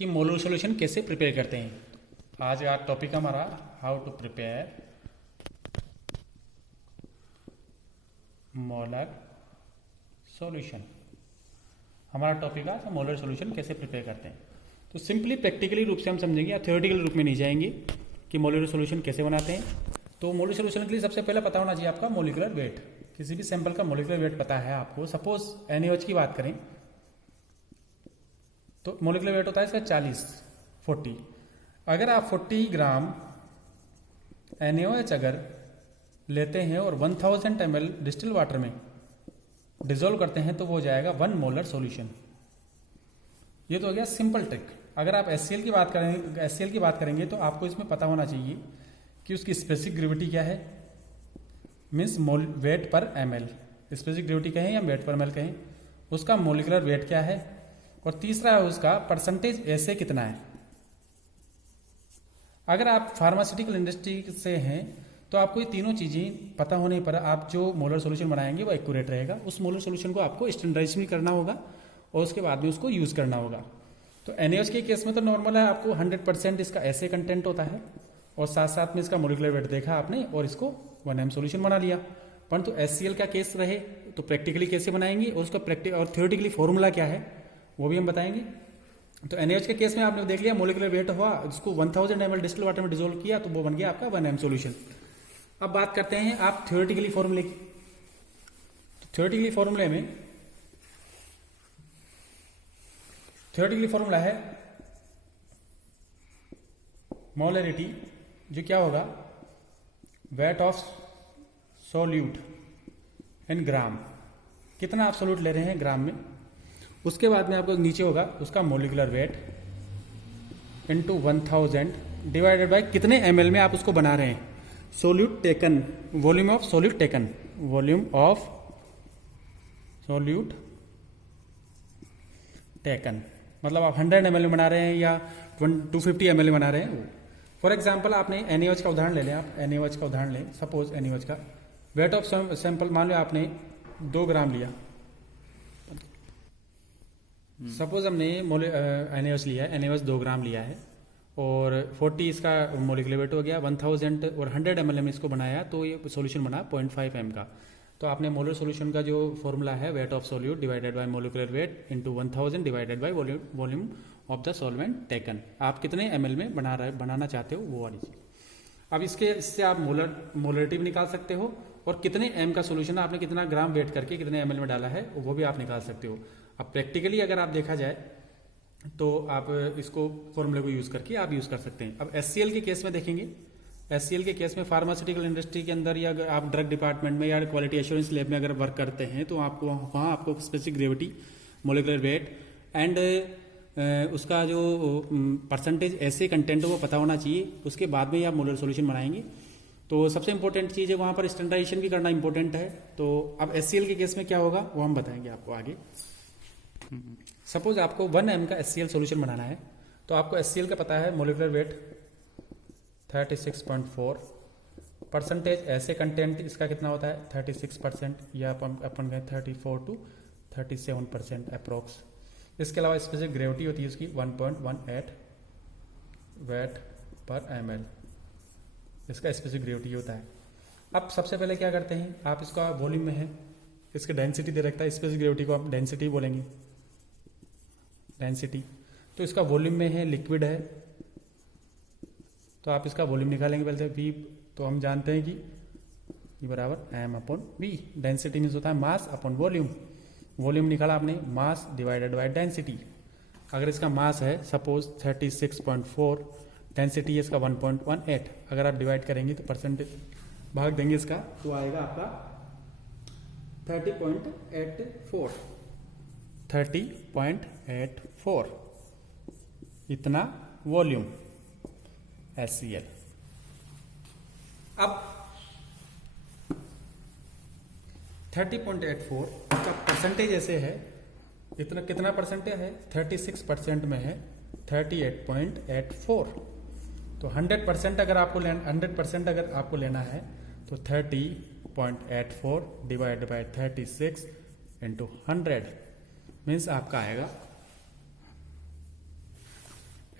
कि molar solution कैसे prepare करते हैं। आज का टॉपिक हमारा how to prepare molar solution. हमारा टॉपिक आज मोलर सॉल्यूशन कैसे प्रिपेयर करते हैं। तो सिंपली प्रैक्टिकली रूप से हम समझेंगे या थ्योरेटिकल रूप में नहीं जाएंगे कि मोलर सॉल्यूशन कैसे बनाते हैं। तो मोलर सॉल्यूशन के लिए सबसे पहले पता होना चाहिए आपका मोलिकुलर वेट। किसी भी सैंपल का मोलिकुलर वेट पता है आपको। सपोज NaOH की बात करें तो मोलिकुलर वेट होता है इसका 40। अगर आप 40 ग्राम NaOH अगर लेते हैं और 1000 ml डिस्टिल वाटर में डिजोल्व करते हैं तो वो हो जाएगा 1 मोलर सॉल्यूशन। ये तो हो गया सिंपल ट्रिक। अगर आप HCl की बात करेंगे तो आपको इसमें पता होना चाहिए कि उसकी स्पेसिफिक ग्रेविटी क्या है, मीन्स वेट पर ml। स्पेसिफिक ग्रेविटी कहें या वेट पर ml कहें, उसका मोलिकुलर वेट क्या है, और तीसरा है उसका परसेंटेज ऐसे कितना है। अगर आप फार्मास्यूटिकल इंडस्ट्री से हैं तो आपको ये तीनों चीजें पता होने पर आप जो मोलर सॉल्यूशन बनाएंगे वो एक्यूरेट रहेगा। उस मोलर सॉल्यूशन को आपको स्टैंडर्डाइज भी करना होगा और उसके बाद में उसको यूज करना होगा। तो NaOH के केस में तो नॉर्मल है, आपको 100% इसका ऐसे कंटेंट होता है और साथ साथ में इसका मोलिकुलर वेट देखा आपने और इसको 1M सॉल्यूशन बना लिया। परंतु HCl का केस रहे तो प्रैक्टिकली कैसे बनाएंगे और उसका और थ्योरेटिकली फॉर्मूला क्या है वो भी हम बताएंगे। तो NaOH के केस में आपने देख लिया मोलिकुलर वेट हुआ, उसको 1000 ml डिस्टिल वाटर में डिजोल्व किया तो वो बन गया आपका 1M सॉल्यूशन। अब बात करते हैं आप थ्योरेटिकली फॉर्मूले की। तो थ्योरेटिकली फॉर्मूला है मोलरिटी, जो क्या होगा वेट ऑफ सॉल्यूट इन ग्राम। कितना आप सॉल्यूट ले रहे हैं ग्राम में। उसके बाद में आपको नीचे होगा उसका molecular weight into 1000 divided by कितने ml में आप उसको बना रहे हैं। Solute taken, volume of solute taken, volume of solute taken, मतलब आप 100 ml में बना रहे हैं या 250 ml में बना रहे हैं। फॉर एग्जांपल आपने NaOH का उदाहरण ले लें, आप NaOH का उदाहरण लें। सपोज NaOH का वेट ऑफ सैंपल मान लो आपने 2 ग्राम लिया। सपोज हमने NaOH लिया है, NaOH 2 ग्राम लिया है और 40 इसका मोलिकुलर वेट हो गया, 1000 और 100 ml में इसको बनाया तो ये सॉल्यूशन बना 0.5 m का। तो आपने मोलर सॉल्यूशन का जो फॉर्मूला है weight of solute divided by molecular weight into 1000 divided by volume of the solvent taken. आप कितने ml में बनाना चाहते हो वो वाली चीज। अब इससे आप मोलरिटी भी निकाल सकते हो और कितने m का सॉल्यूशन आपने कितना ग्राम वेट करके कितने ml में डाला है वो भी आप निकाल सकते हो। अब प्रैक्टिकली अगर आप देखा जाए तो आप इसको फॉर्मूले को यूज करके आप यूज कर सकते हैं। अब HCl के केस में देखेंगे, HCl के केस में फार्मास्यूटिकल इंडस्ट्री के अंदर या आप ड्रग डिपार्टमेंट में या क्वालिटी एश्योरेंस लैब में अगर वर्क करते हैं तो आपको वहाँ आपको specific gravity, molecular weight and उसका जो परसेंटेज ऐसे कंटेंट वो पता होना चाहिए। उसके बाद में ही आप मोलर सॉल्यूशन बनाएंगे। तो सबसे इंपॉर्टेंट चीज़ है वहाँ पर स्टैंडर्डाइजेशन भी करना इंपॉर्टेंट है। तो अब HCl के केस में क्या होगा वो हम बताएंगे आपको आगे। सपोज आपको 1M का HCl सॉल्यूशन बनाना है तो आपको HCl का पता है मोलिकुलर वेट 36.4, परसेंटेज ऐसे कंटेंट इसका कितना होता है 36% या अपन गए 34 to 37% अप्रोक्स। इसके अलावा स्पेसिफिक ग्रेविटी होती है उसकी 1.18 वेट पर ml, इसका स्पेसिफिक ग्रेविटी होता है। अब सबसे पहले क्या करते हैं, आप इसका वॉल्यूम में है, इसका डेंसिटी दे रखता है, स्पेसिफिक ग्रेविटी को आप डेंसिटी बोलेंगे, डेंसिटी। तो इसका वॉल्यूम में है, लिक्विड है, तो आप इसका वॉल्यूम निकालेंगे पहले V। तो हम जानते हैं कि ये बराबर m/v। डेंसिटी मीन्स होता है मास अपॉन वॉल्यूम। वॉल्यूम निकाला आपने, मास डिवाइडेड बाय डेंसिटी। अगर इसका मास है सपोज 36.4, डेंसिटी है इसका 1.18, अगर आप डिवाइड करेंगे तो परसेंटेज भाग देंगे इसका तो आएगा आपका 30.84 इतना वॉल्यूम HCl। अब 30.84 का परसेंटेज ऐसे है, इतना कितना परसेंटेज है 36% में है 38.84। तो 100% अगर आपको लेना है तो 30.84 डिवाइड बाय 36 इंटू 100 मीन्स आपका आएगा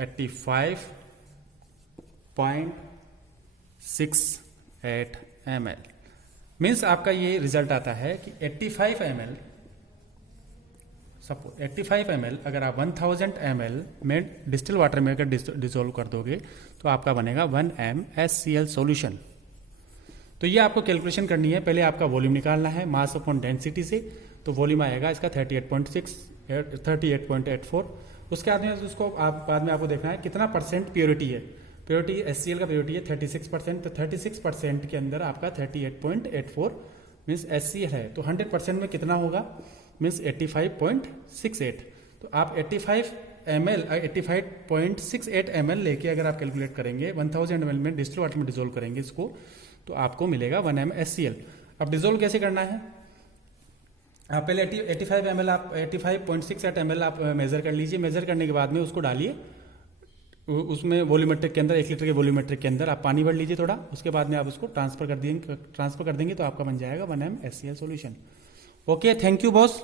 85.68 ml। मीन्स आपका ये रिजल्ट आता है कि 85 ml, सपोज 85 ml अगर आप 1000 ml में डिस्टिल वाटर में अगर डिसोल्व कर दोगे तो आपका बनेगा 1 MSCl सॉल्यूशन। तो ये आपको कैलकुलेशन करनी है, पहले आपका वॉल्यूम निकालना है मास अपॉन डेंसिटी से, तो वॉल्यूम आएगा इसका 38.84। उसके बाद में उसको आप बाद में आपको देखना है कितना परसेंट प्योरिटी है। प्योरिटी HCl का प्योरिटी है 36%, तो 36% के अंदर आपका 38.84 मीन्स HCl है, तो 100% में कितना होगा मीन्स 85.68। तो आप 85.68 ml लेके अगर आप कैलकुलेट करेंगे 1000 ml में डिस्टिल वाटर में डिजोल्व करेंगे इसको, तो आपको मिलेगा 1 MSCl। अब डिजोल्व कैसे करना है, आप पहले 85 ml आप 85.68 ml आप मेजर कर लीजिए। मेजर करने के बाद में उसको डालिए उसमें वॉल्यूमेट्रिक के अंदर, 1 लीटर के वॉल्यूमेट्रिक के अंदर आप पानी भर लीजिए थोड़ा, उसके बाद में आप उसको ट्रांसफर कर देंगे तो आपका बन जाएगा 1 MSCl solution. Okay, thank you boss.